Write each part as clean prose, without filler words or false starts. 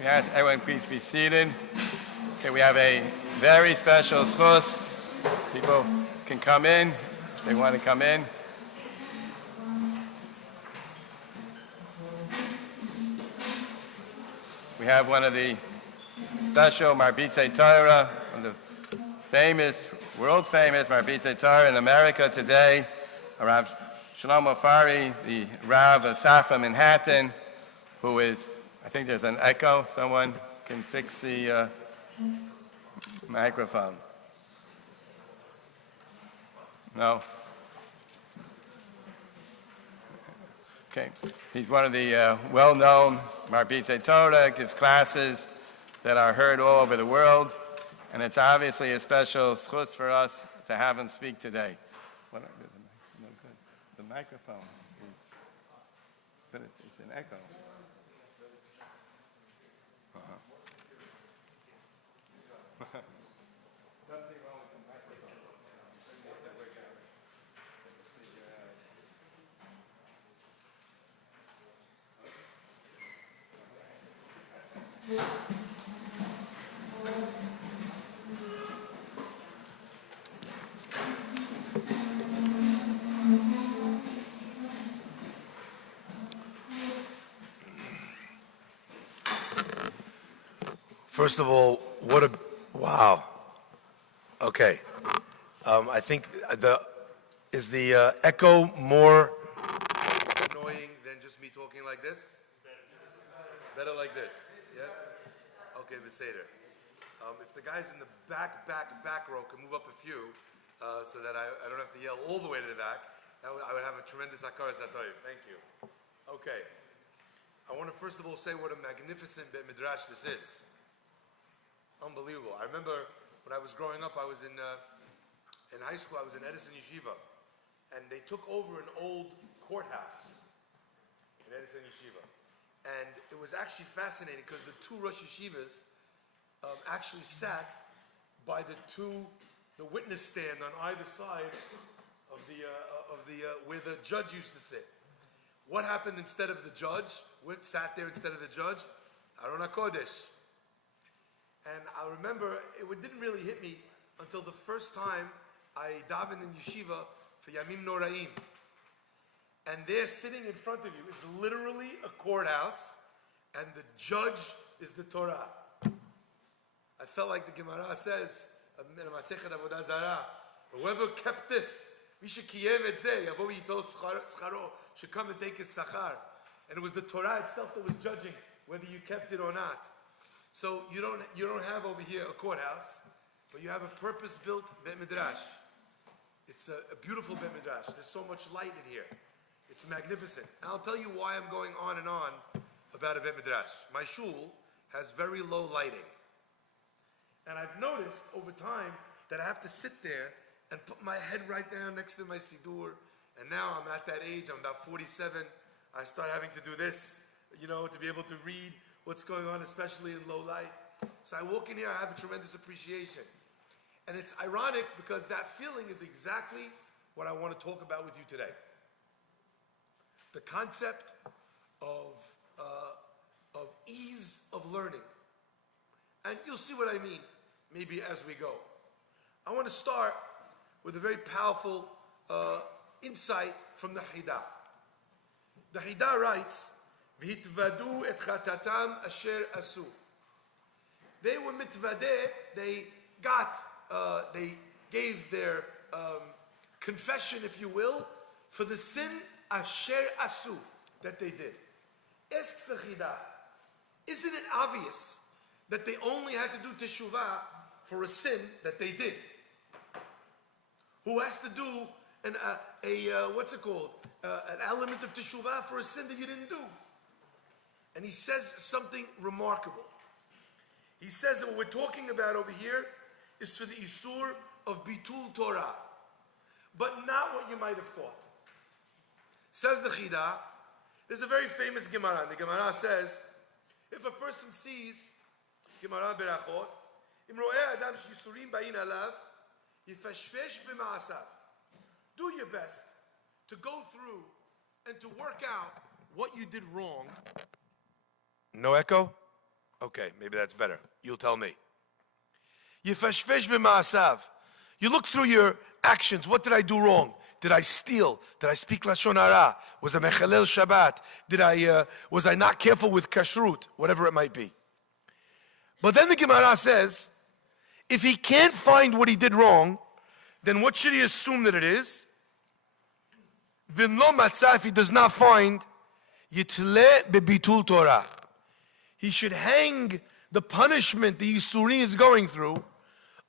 We ask everyone please be seated. Okay, we have a very special schus. People can come in if they want to come in. We have one of the special Marbitei Torah, one of the famous, world famous Marbitei Torah in America today, Rav Shlomo Farhi, the Rav of Safa, Manhattan, who is, I think there's an echo. Someone can fix the microphone. No? Okay. He's one of the well-known Marbitei Torah, gives classes that are heard all over the world, and it's obviously a special schus for us to have him speak today. The microphone is, but it's an echo. Something wrong with the microphone. First of all, what a wow. Okay, I think is the echo more annoying than just me talking like this? Better like this, yes? Okay, Beseder. If the guys in the back row can move up a few, so that I don't have to yell all the way to the back, I would have a tremendous akaras atoyev. Thank you. Okay, I want to first of all say what a magnificent beit midrash this is. Unbelievable. I remember when I was growing up, I was in high school, I was in Edison Yeshiva, and they took over an old courthouse in Edison Yeshiva. And it was actually fascinating because the two Rosh Yeshivas actually sat by the witness stand on either side of the where the judge used to sit. What happened instead of the judge? What sat there instead of the judge? Aron HaKodesh. And I remember it didn't really hit me until the first time I davened in yeshiva for Yamim Noraim. And there sitting in front of you is literally a courthouse, and the judge is the Torah. I felt like the Gemara says, whoever kept this, should come and take his sachar. And it was the Torah itself that was judging whether you kept it or not. So you don't have over here a courthouse, but you have a purpose-built beit midrash. It's a beautiful beit midrash. There's so much light in here. It's magnificent. And I'll tell you why I'm going on and on about a beit midrash. My shul has very low lighting. And I've noticed over time that I have to sit there and put my head right down next to my siddur. And now I'm at that age, I'm about 47. I start having to do this, to be able to read what's going on, especially in low light. So I walk in here, I have a tremendous appreciation. And it's ironic because that feeling is exactly what I want to talk about with you today. The concept of ease of learning. And you'll see what I mean, maybe as we go. I want to start with a very powerful insight from the Hida. The Hida writes, V'hitvadu et chatatam asher asu. They were mitvadeh, they gave their confession, if you will, for the sin asher asu, that they did. Asks the Chida, isn't it obvious that they only had to do teshuvah for a sin that they did? Who has to do an element of teshuvah for a sin that you didn't do? And he says something remarkable. He says that what we're talking about over here is for the isur of bitul Torah, but not what you might have thought. Says the Chida, there's a very famous Gemara. The Gemara says, if a person sees, Gemara Berachot, Im ro'eh adam sh'yisurim ba'in alav, yifashvesh b'ma'asav. Do your best to go through and to work out what you did wrong. No echo? Okay, maybe that's better. You'll tell me. Yifashvesh b'ma'asav. You look through your actions. What did I do wrong? Did I steal? Did I speak lashon hara? Was I mechalel Shabbat? Was I not careful with kashrut? Whatever it might be. But then the Gemara says, if he can't find what he did wrong, then what should he assume that it is? V'im lo matzah, if he does not find, yitle bebitul Torah. He should hang the punishment the Yisuri is going through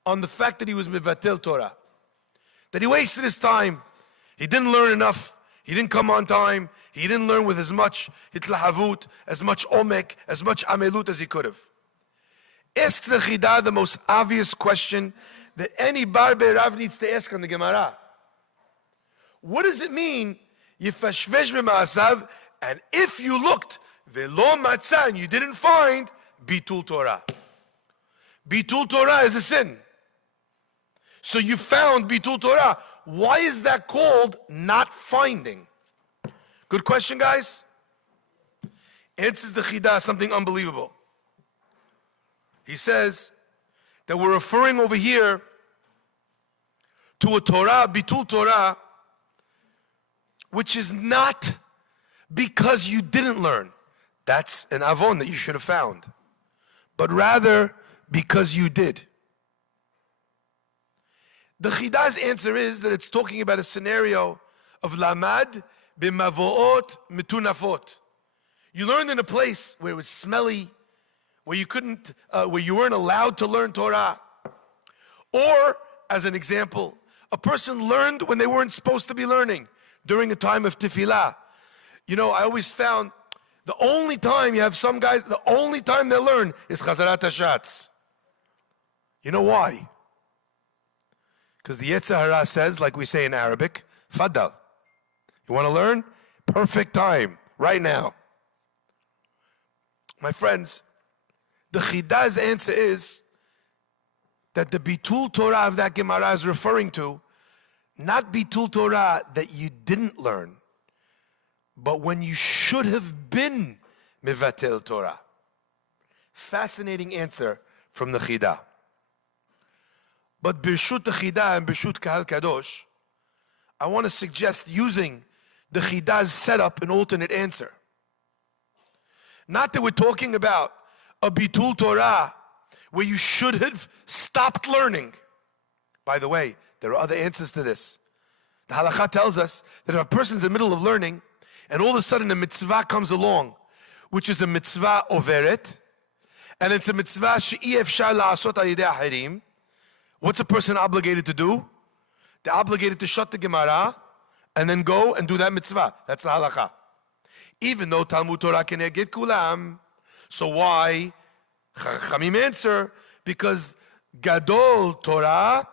on the fact that he was mevatel Torah. That he wasted his time. He didn't learn enough. He didn't come on time. He didn't learn with as much hitlahavut, as much omek, as much amelut as he could have. Asks the Chidah the most obvious question that any Bar Be'erav needs to ask on the Gemara. What does it mean, Yifashvesh b'ma'asav, and if you looked, ve'lo matzah, and you didn't find, bitul Torah. Bitul Torah is a sin. So you found bitul Torah. Why is that called not finding? Good question, guys. Answers the Chidah something unbelievable. He says that we're referring over here to a Torah, bitul Torah, which is not because you didn't learn. That's an avon that you should have found. But rather because you did. The Chidah's answer is that it's talking about a scenario of lamad b'mavoot mitunafot. You learned in a place where it was smelly, where you weren't allowed to learn Torah. Or, as an example, a person learned when they weren't supposed to be learning, during a time of tefillah. You know, I always found the only time you have some guys, the only time they learn is Chazarat HaShatz. You know why? Because the Yetzer Hara says, like we say in Arabic, Faddal. You want to learn? Perfect time, right now. My friends, the Chidah's answer is that the Bitul Torah of that Gemara is referring to, not Bitul Torah that you didn't learn, but when you should have been Mevatel Torah. Fascinating answer from the Chidah. But Birshut the Chidah and Birshut Kahal Kadosh, I want to suggest using the Chidah's setup an alternate answer. Not that we're talking about a Bitul Torah where you should have stopped learning. By the way, there are other answers to this. The halakha tells us that if a person's in the middle of learning and all of a sudden a mitzvah comes along, which is a mitzvah overet, and it's a mitzvah she'i efshar la'asot al yedei achirim, what's a person obligated to do? They're obligated to shut the Gemara and then go and do that mitzvah. That's the halakha. Even though Talmud Torah keneged kulam, so why? Chachamim answer, because Gadol Torah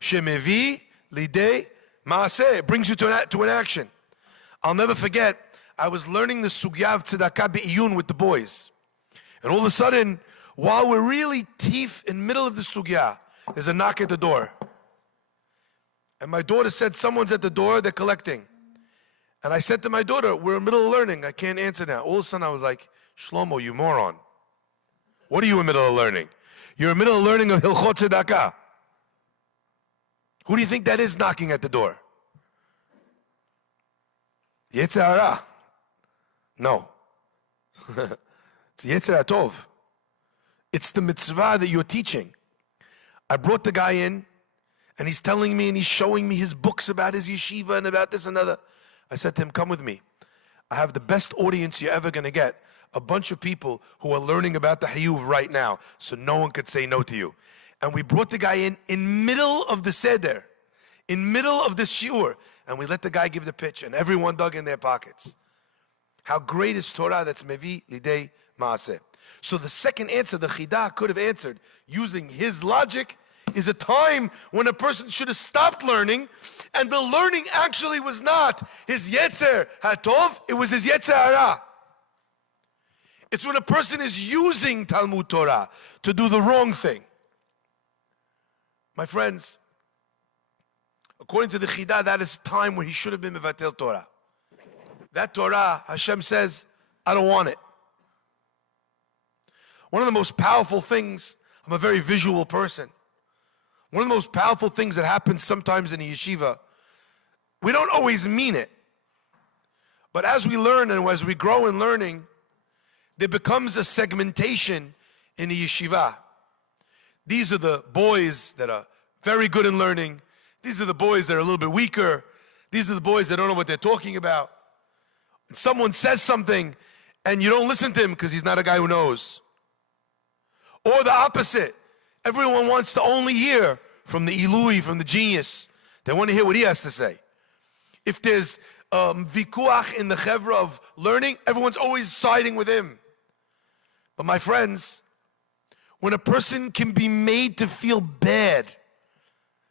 shemevi lidei maaseh, brings you to an action. I'll never forget, I was learning the sugya of tzedakah be'iyun with the boys. And all of a sudden, while we're really teeth in the middle of the sugya, there's a knock at the door. And my daughter said, someone's at the door, they're collecting. And I said to my daughter, we're in the middle of learning, I can't answer now. All of a sudden I was like, Shlomo, you moron. What are you in the middle of learning? You're in the middle of learning of Hilchot Tzedakah. Who do you think that is knocking at the door? Yetzer Hara. No. It's Yetzer HaTov. It's the mitzvah that you're teaching. I brought the guy in, and he's telling me and he's showing me his books about his yeshiva and about this and other. I said to him, come with me. I have the best audience you're ever going to get. A bunch of people who are learning about the Hayuv right now, so no one could say no to you. And we brought the guy in middle of the Seder, in middle of the Shiur, and we let the guy give the pitch, and everyone dug in their pockets. How great is Torah that's mevi lidei maaseh. So the second answer the Chidah could have answered using his logic is a time when a person should have stopped learning, and the learning actually was not his Yetzer HaTov, it was his Yetzer Hara. It's when a person is using Talmud Torah to do the wrong thing. My friends, according to the Chidah, that is time where he should have been Mevatel Torah. That Torah, Hashem says, I don't want it. One of the most powerful things, I'm a very visual person. One of the most powerful things that happens sometimes in a yeshiva, we don't always mean it. But as we learn and as we grow in learning, there becomes a segmentation in the yeshiva. These are the boys that are very good in learning. These are the boys that are a little bit weaker. These are the boys that don't know what they're talking about. And someone says something and you don't listen to him because he's not a guy who knows. Or the opposite. Everyone wants to only hear from the Ilui, from the genius. They want to hear what he has to say. If there's vikuach in the chevra of learning, everyone's always siding with him. But my friends, when a person can be made to feel bad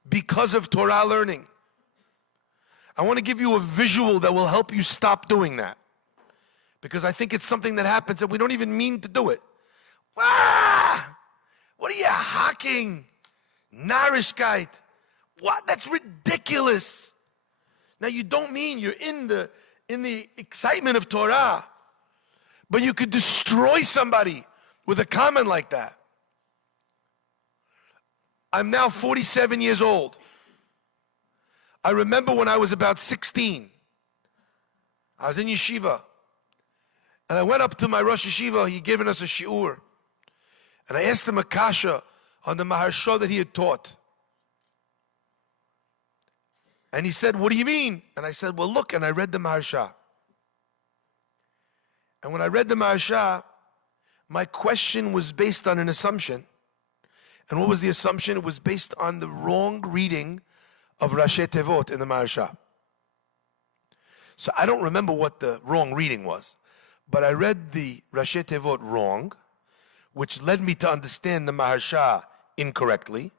because of Torah learning, I want to give you a visual that will help you stop doing that. Because I think it's something that happens and we don't even mean to do it. Ah! What are you hacking? Narishkeit. What? That's ridiculous. Now you don't mean you're in the excitement of Torah, but you could destroy somebody with a comment like that. I'm now 47 years old. I remember when I was about 16, I was in yeshiva, and I went up to my Rosh Yeshiva. He had given us a shiur, and I asked him a kasha on the Maharsha that he had taught. And he said, "What do you mean?" And I said, "Well, look," and I read the Maharsha. And when I read the Maharsha, my question was based on an assumption. And what was the assumption? It was based on the wrong reading of Rashi Tevot in the Maharsha. So I don't remember what the wrong reading was, but I read the Rashi Tevot wrong, which led me to understand the Maharsha incorrectly.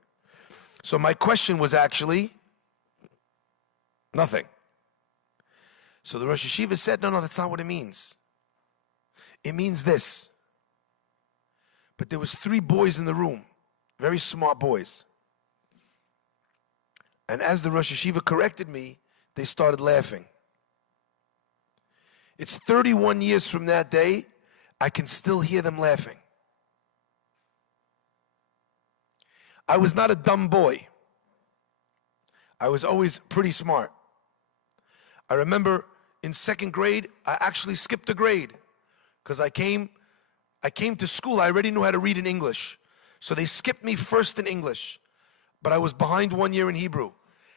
So my question was actually nothing. So the Rosh Yeshiva said, no, that's not what it means. It means this. But there was 3 boys in the room, very smart boys. And as the Rosh Yeshiva corrected me, they started laughing. It's 31 years from that day, I can still hear them laughing. I was not a dumb boy. I was always pretty smart. I remember in 2nd grade, I actually skipped a grade because I came to school, I already knew how to read in English. So they skipped me first in English, but I was behind 1 year in Hebrew.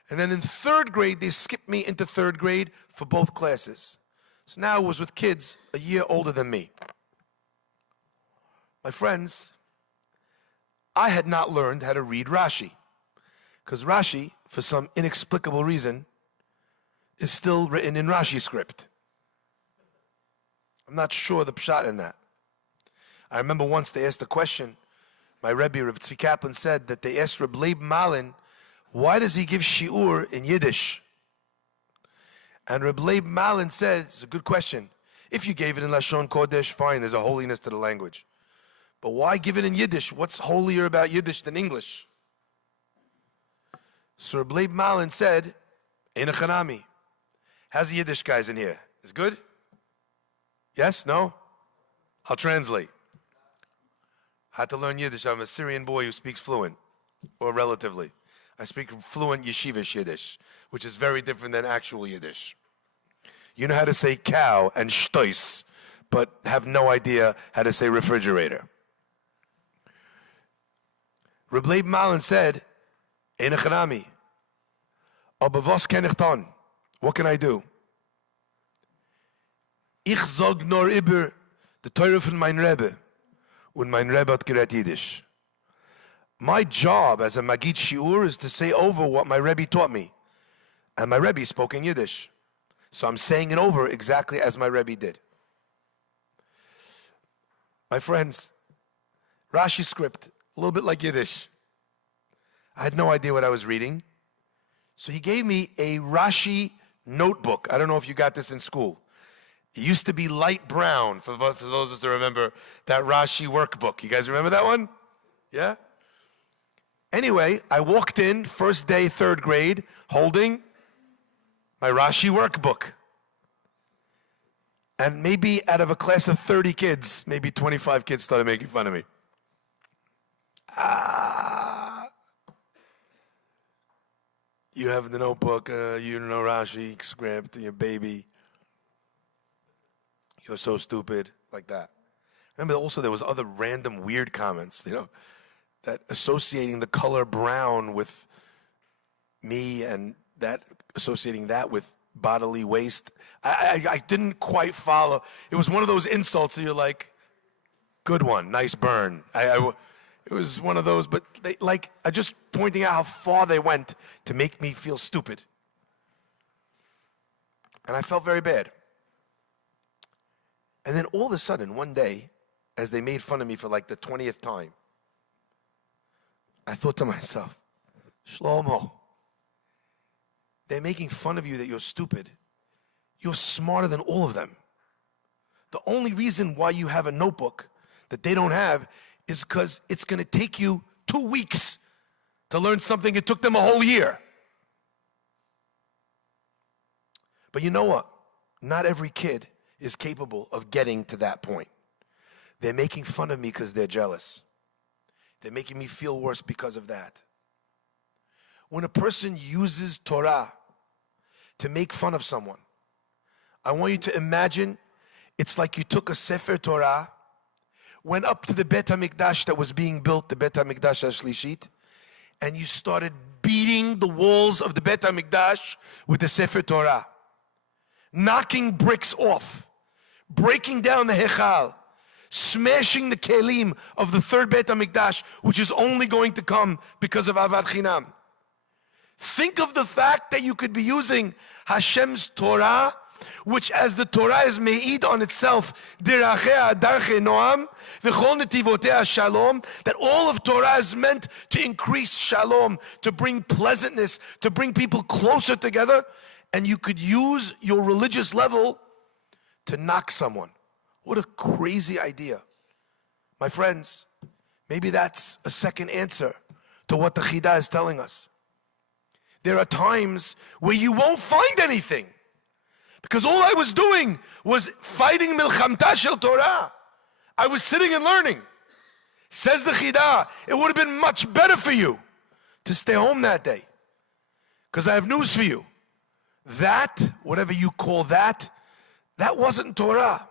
And then in 3rd grade, they skipped me into 3rd grade for both classes. So now I was with kids a year older than me. My friends, I had not learned how to read Rashi, because Rashi, for some inexplicable reason, is still written in Rashi script. I'm not sure the pshat in that. I remember once they asked a question. My Rabbi, Rabbi Tzvi Kaplan, said that they asked Reb Leib Malin, why does he give shiur in Yiddish? And Reb Leib Malin said, it's a good question. If you gave it in Lashon Kodesh, fine, there's a holiness to the language. But why give it in Yiddish? What's holier about Yiddish than English? So Reb Leib Malin said, Ein Chanami. How's the Yiddish guys in here? Is it good? Yes? No? I'll translate. I had to learn Yiddish. I'm a Syrian boy who speaks fluent, or relatively. I speak fluent yeshivish Yiddish, which is very different than actual Yiddish. You know how to say cow and shtois, but have no idea how to say refrigerator. Reb Leib Malin said, Ein Chanami. Aber was kann ich tun? What can I do? Ich sag nur über die Teure von mein Rebbe. Und mein Rebbe hat gerät Yiddish. My job as a Magid Shiur is to say over what my Rebbe taught me. And my Rebbe spoke in Yiddish. So I'm saying it over exactly as my Rebbe did. My friends, Rashi script, a little bit like Yiddish. I had no idea what I was reading. So he gave me a Rashi notebook. I don't know if you got this in school. It used to be light brown, for those of us that remember that Rashi workbook. You guys remember that one? Yeah? Anyway, I walked in, first day, 3rd grade, holding my Rashi workbook. And maybe out of a class of 30 kids, maybe 25 kids started making fun of me. You have the notebook, you know Rashi, script, your baby. You're so stupid, like that. Remember also there was other random weird comments, that associating the color brown with me and that associating that with bodily waste. I didn't quite follow. It was one of those insults that you're like, good one, nice burn. It was one of those, but they just pointing out how far they went to make me feel stupid. And I felt very bad. And then all of a sudden, one day, as they made fun of me for like the 20th time, I thought to myself, Shlomo, they're making fun of you that you're stupid. You're smarter than all of them. The only reason why you have a notebook that they don't have is because it's going to take you 2 weeks to learn something it took them a whole year. But you know what? Not every kid is capable of getting to that point. They're making fun of me because they're jealous. They're making me feel worse because of that. When a person uses Torah to make fun of someone, I want you to imagine it's like you took a Sefer Torah, went up to the Bet HaMikdash that was being built, the Bet HaMikdash HaShlishit, and you started beating the walls of the Bet HaMikdash with the Sefer Torah, knocking bricks off, breaking down the Hechal, smashing the Kelim of the third Bet HaMikdash, which is only going to come because of Avat Chinam. Think of the fact that you could be using Hashem's Torah, which as the Torah is me'id on itself, Dirachea Darche Noam, V'chol Netivotei Shalom, that all of Torah is meant to increase shalom, to bring pleasantness, to bring people closer together, and you could use your religious level to knock someone. What a crazy idea. My friends, maybe that's a second answer to what the Chidah is telling us. There are times where you won't find anything, because all I was doing was fighting Milchamta Shel Torah. I was sitting and learning. Says the Chidah, it would have been much better for you to stay home that day, because I have news for you. That, whatever you call that, that wasn't Torah.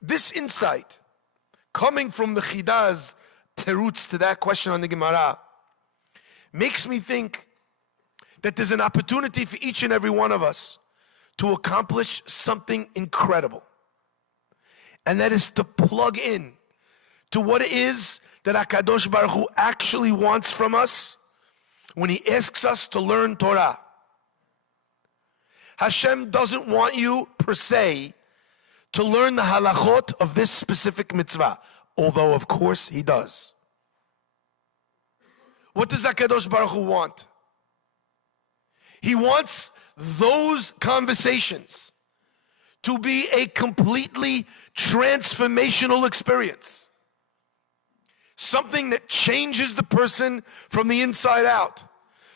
This insight, coming from the Chidah's terutz to that question on the Gemara, makes me think that there's an opportunity for each and every one of us to accomplish something incredible. And that is to plug in to what it is that HaKadosh Baruch Hu actually wants from us when He asks us to learn Torah. Hashem doesn't want you, per se, to learn the halachot of this specific mitzvah, although, of course, He does. What does HaKadosh Baruch Hu want? He wants those conversations to be a completely transformational experience. Something that changes the person from the inside out,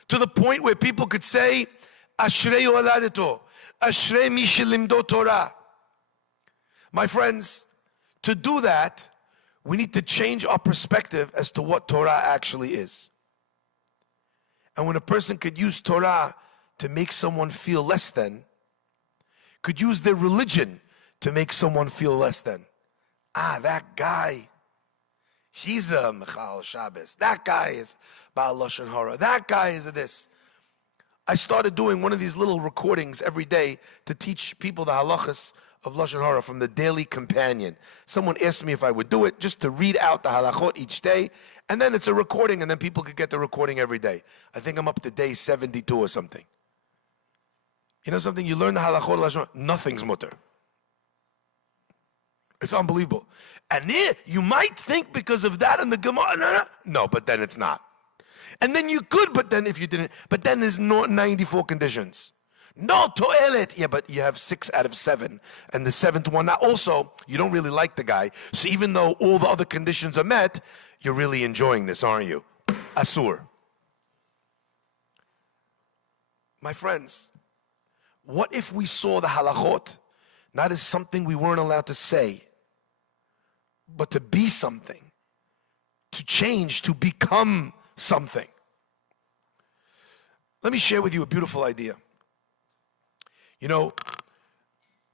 to the point where people could say, Ashrei Yoladeto, Ashrei Mi Shelimdo Torah. My friends, to do that, we need to change our perspective as to what Torah actually is. And when a person could use Torah to make someone feel less than, could use their religion to make someone feel less than. That guy, he's a Mechal Shabbos. That guy is Baal Lashon Hara. That guy is this. I started doing one of these little recordings every day to teach people the halachas of Lashon Hara from the Daily Companion. Someone asked me if I would do it, just to read out the halachot each day, and then it's a recording, and then people could get the recording every day. I think I'm up to day 72 or something. You know something? You learn the halachot of Lashon Hara, nothing's mutter. It's unbelievable. And you might think because of that in the Gemara, no, but then it's not. And then you could, but then if you didn't, but then there's no 94 conditions. No toilet. Yeah, but you have 6 out of 7. And the 7th one, now also, you don't really like the guy. So even though all the other conditions are met, you're really enjoying this, aren't you? Asur. My friends, what if we saw the halachot not as something we weren't allowed to say, but to be something to change, to become something. Let me share with you a beautiful idea. You know,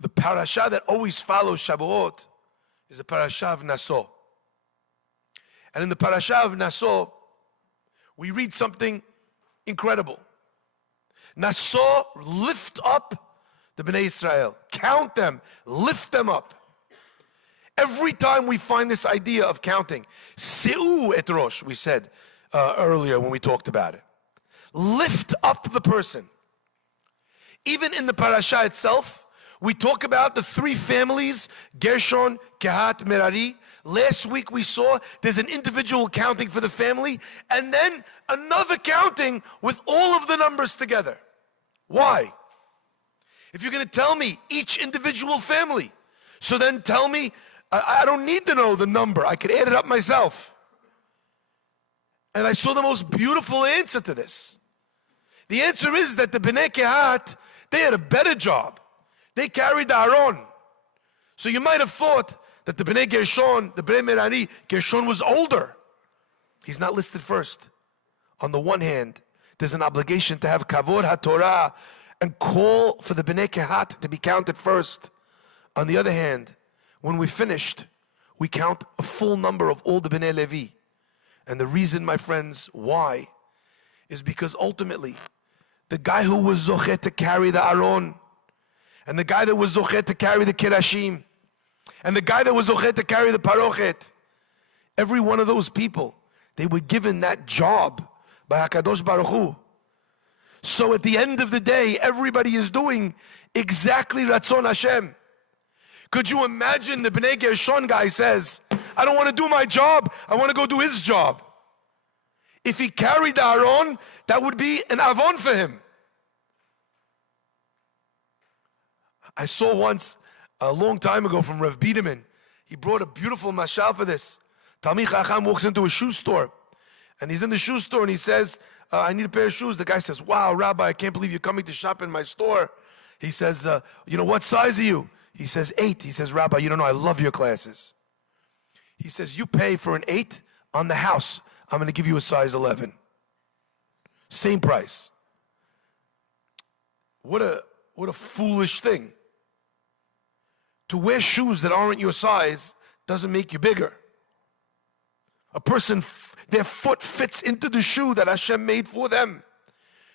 the parasha that always follows Shavuot is the parasha of Naso. And in the parasha of Naso, we read something incredible. Naso, lift up the Bnei Israel. Count them, lift them up. Every time we find this idea of counting, Se'u et Rosh, we said earlier when we talked about it. Lift up the person. Even in the parasha itself, we talk about the three families, Gershon, Kehat, Merari. Last week we saw there's an individual counting for the family, and then another counting with all of the numbers together. Why? If you're going to tell me each individual family, so then tell me, I don't need to know the number. I could add it up myself. And I saw the most beautiful answer to this. The answer is that the Bnei Kehat, they had a better job. They carried the Aaron. So you might have thought that the Bnei Gershon, the Bnei Merari, Gershon was older. He's not listed first. On the one hand, there's an obligation to have Kavod HaTorah and call for the Bnei Kehat to be counted first. On the other hand, when we finished, we count a full number of all the Bnei Levi. And the reason, my friends, why, is because ultimately, the guy who was Zochet to carry the Aaron, and the guy that was Zochet to carry the Kirashim, and the guy that was Zochet to carry the Parochet, every one of those people, they were given that job by HaKadosh Baruch Hu. So at the end of the day, everybody is doing exactly Ratzon Hashem. Could you imagine the Bnei Gershon guy says, I don't want to do my job, I want to go do his job. If he carried the Aaron, that would be an avon for him. I saw once, a long time ago from Rav Biederman, he brought a beautiful mashal for this. Talmid Chacham walks into a shoe store, and he's in the shoe store and he says, I need a pair of shoes. The guy says, wow, Rabbi, I can't believe you're coming to shop in my store. He says, you know, what size are you? He says, 8. He says, Rabbi, you don't know, I love your classes. He says, you pay for an 8 on the house. I'm going to give you a size 11. Same price. What a foolish thing. To wear shoes that aren't your size doesn't make you bigger. A person, their foot fits into the shoe that Hashem made for them.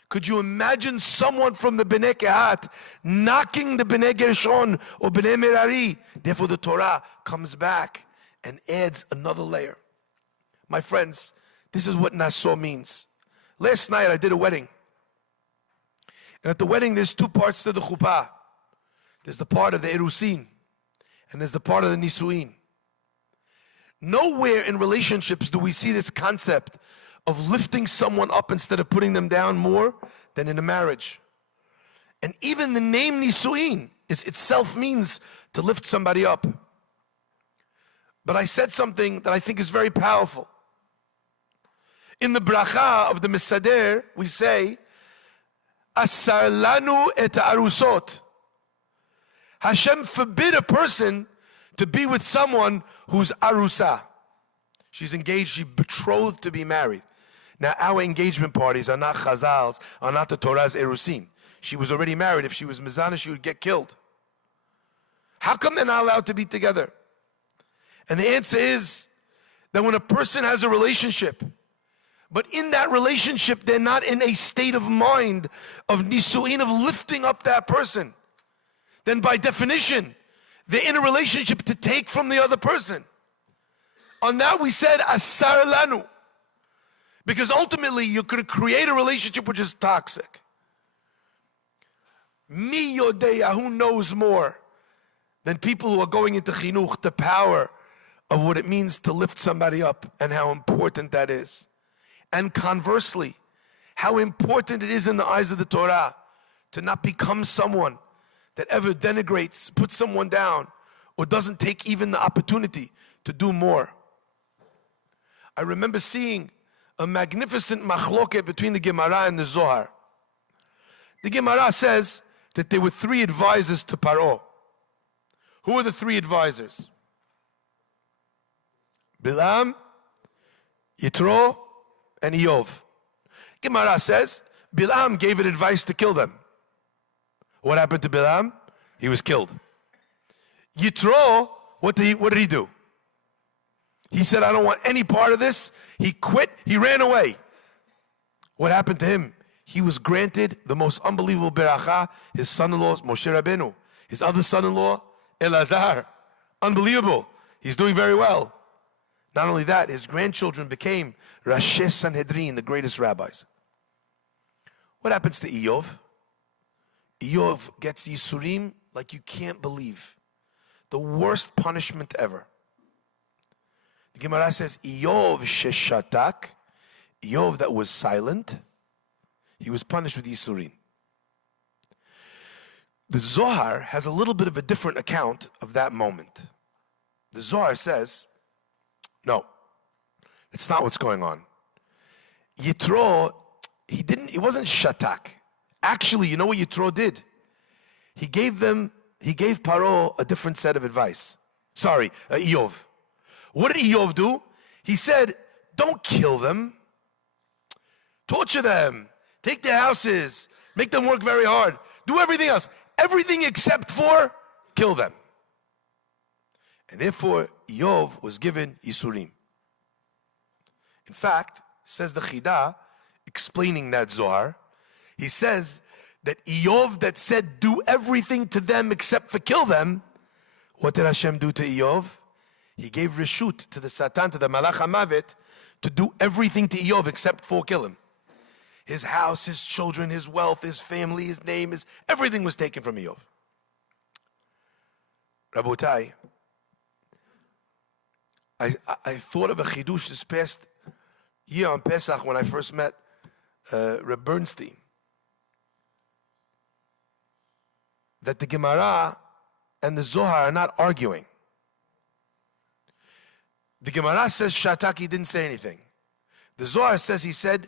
Could you imagine someone from the Bnei Kehat knocking the Bnei Gershon or Bnei Merari? Therefore the Torah comes back and adds another layer. My friends, this is what Naso means. Last night I did a wedding. And at the wedding there's two parts to the chuppah. There's the part of the Erusin and there's the part of the Nisuin. Nowhere in relationships do we see this concept of lifting someone up instead of putting them down more than in a marriage. And even the name Nisuin itself means to lift somebody up. But I said something that I think is very powerful. In the bracha of the Mesader, we say, Asar lanu et arusot. Hashem forbid a person to be with someone who's arusa. She's engaged, she's betrothed to be married. Now, our engagement parties are not chazals, are not the Torah's erusin. She was already married. If she was mizana, she would get killed. How come they're not allowed to be together? And the answer is that when a person has a relationship, but in that relationship, they're not in a state of mind of nisuin, of lifting up that person, then by definition, they're in a relationship to take from the other person. On that we said, asar lanu. Because ultimately, you're going to create a relationship which is toxic. Mi yodeya, who knows more than people who are going into chinuch, the power of what it means to lift somebody up and how important that is. And conversely, how important it is in the eyes of the Torah to not become someone that ever denigrates, puts someone down, or doesn't take even the opportunity to do more. I remember seeing a magnificent machloket between the Gemara and the Zohar. The Gemara says that there were 3 advisors to Paro. Who are the 3 advisors? Bilam, Yitro and Eov. Gemara says, Bilam gave it advice to kill them. What happened to Bilam? He was killed. Yitro, what did he do? He said, I don't want any part of this. He quit. He ran away. What happened to him? He was granted the most unbelievable beracha. His son-in-law, Moshe Rabbeinu. His other son-in-law, Elazar. Unbelievable. He's doing very well. Not only that, his grandchildren became Rashi Sanhedrin, the greatest rabbis. What happens to Eov? Eov gets Yisurim like you can't believe. The worst punishment ever. The Gemara says, Eov sheshatak, Eov that was silent, he was punished with Yisurim. The Zohar has a little bit of a different account of that moment. The Zohar says, no, it's not what's going on. Yitro, he wasn't shatak. Actually, you know what Yitro did? He gave Paro a different set of advice. Sorry, Eov. What did Eov do? He said, don't kill them. Torture them. Take their houses. Make them work very hard. Do everything else. Everything except for kill them. And therefore, Eov was given Yisurim. In fact, says the Chidah, explaining that Zohar, he says that Eov that said do everything to them except for kill them, what did Hashem do to Eov? He gave Reshut to the Satan, to the Malach HaMavet, to do everything to Eov except for kill him. His house, his children, his wealth, his family, his name, everything was taken from Eov. Rabotai, I thought of a chidush this past year on Pesach when I first met Reb Bernstein. That the Gemara and the Zohar are not arguing. The Gemara says Shataki didn't say anything. The Zohar says he said,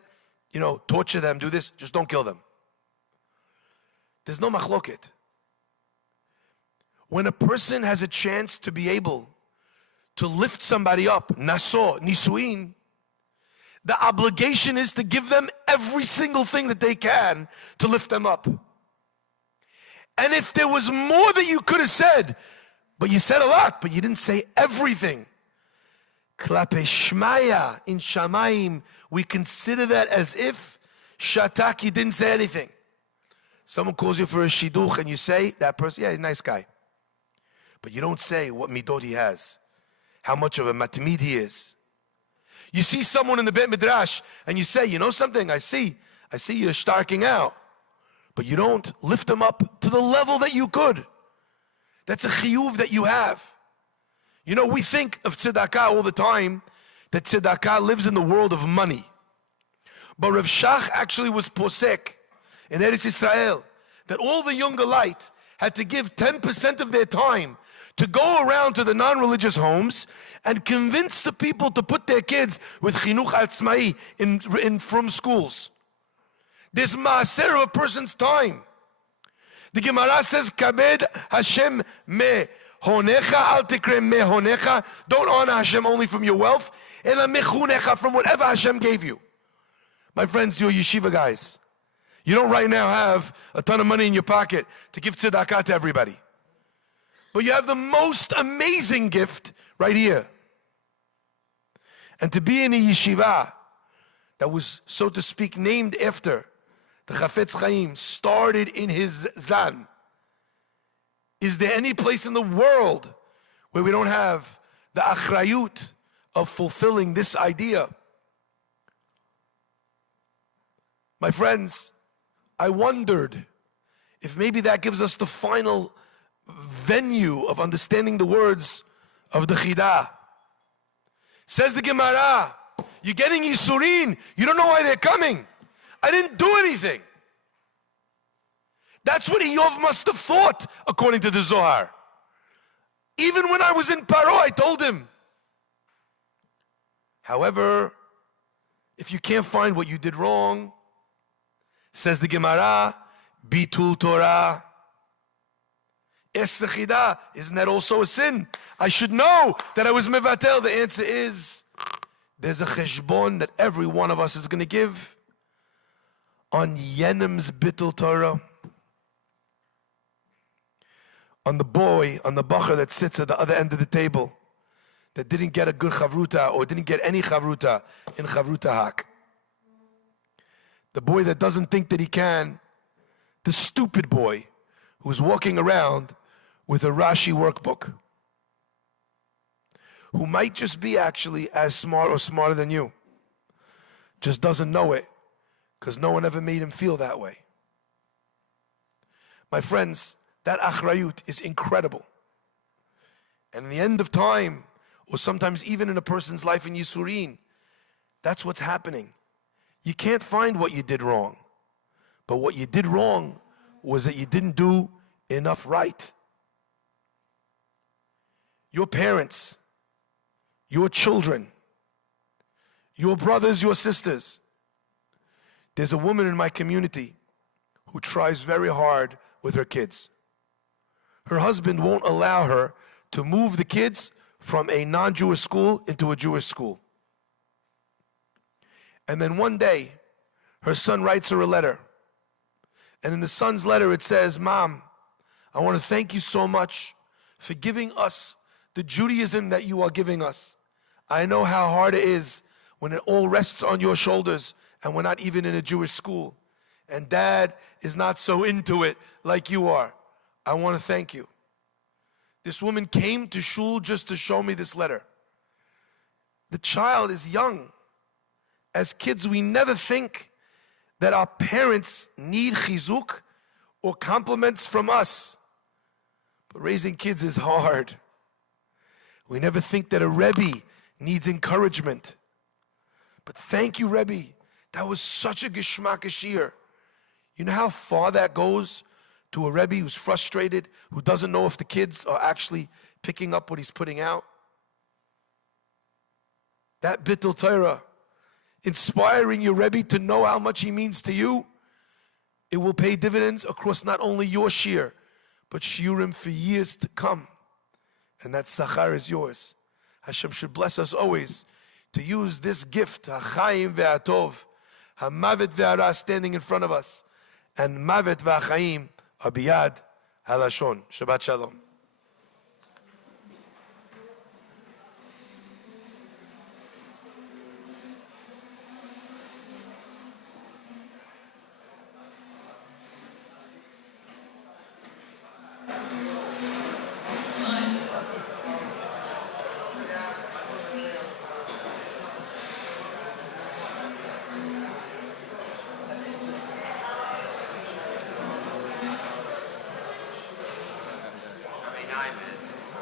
torture them, do this, just don't kill them. There's no machloket. When a person has a chance to be able to lift somebody up, naso, nisuin, the obligation is to give them every single thing that they can to lift them up. And if there was more that you could have said, but you said a lot, but you didn't say everything, klape shmaya in shamayim, we consider that as if shataki didn't say anything. Someone calls you for a shidduch and you say, that person, yeah, he's a nice guy. But you don't say what midot he has, how much of a matmid he is. You see someone in the Beit Midrash and you say, you know something, I see you're starking out. But you don't lift them up to the level that you could. That's a chiyuv that you have. We think of tzedakah all the time, that tzedakah lives in the world of money. But Rav Shach actually was posek in Eretz Yisrael, that all the younger light had to give 10% of their time to go around to the non-religious homes and convince the people to put their kids with chinuch atzmai from schools. There's maaser of a person's time. The Gemara says, Kabed Hashem me honecha, al tikre me honecha. Don't honor Hashem only from your wealth, ela mechunecha, from whatever Hashem gave you. My friends, you're yeshiva guys. You don't right now have a ton of money in your pocket to give tzedakah to everybody. But you have the most amazing gift right here. And to be in a yeshiva that was, so to speak, named after the Chafetz Chaim, started in his zan. Is there any place in the world where we don't have the achrayut of fulfilling this idea? My friends, I wondered if maybe that gives us the final venue of understanding the words of the Chidah. Says the Gemara, you're getting Yisurin, you don't know why they're coming. I didn't do anything. That's what Eov must have thought, according to the Zohar. Even when I was in Paro, I told him. However, if you can't find what you did wrong, says the Gemara, bitul Torah. Esechida, isn't that also a sin? I should know that I was mevatel. The answer is, There's a cheshbon that every one of us is going to give on Yenim's Bittul Torah, on the boy, on the bacher that sits at the other end of the table, that didn't get a good chavruta or didn't get any chavruta in chavruta hak. The boy that doesn't think that he can, the stupid boy who's walking around with a Rashi workbook, who might just be actually as smart or smarter than you, just doesn't know it because no one ever made him feel that way. My friends, that achrayut is incredible. And in the end of time, or sometimes even in a person's life in Yisurin, that's what's happening. You can't find what you did wrong. But what you did wrong was that you didn't do enough right. Your parents, your children, your brothers, your sisters. There's a woman in my community who tries very hard with her kids. Her husband won't allow her to move the kids from a non-Jewish school into a Jewish school. And then one day, her son writes her a letter. And in the son's letter it says, "Mom, I want to thank you so much for giving us the Judaism that you are giving us. I know how hard it is when it all rests on your shoulders and we're not even in a Jewish school. And Dad is not so into it like you are. I want to thank you." This woman came to shul just to show me this letter. The child is young. As kids, we never think that our parents need chizuk or compliments from us. But raising kids is hard. We never think that a Rebbe needs encouragement. But thank you, Rebbe. That was such a geschmack shir. You know how far that goes to a Rebbe who's frustrated, who doesn't know if the kids are actually picking up what he's putting out? That Bittul Torah, inspiring your Rebbe to know how much he means to you, it will pay dividends across not only your shir, but shiurim for years to come. And that sachar is yours. Hashem should bless us always to use this gift, ha'chaim ve'atov, ha'mavet ve'ara, standing in front of us, and mavet ve'achaim are biyad halashon. Shabbat shalom.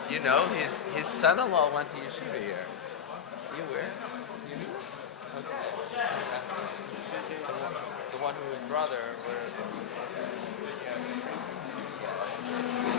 You know, his son-in-law went to yeshiva here. You were? You knew? Okay. The one who his brother were.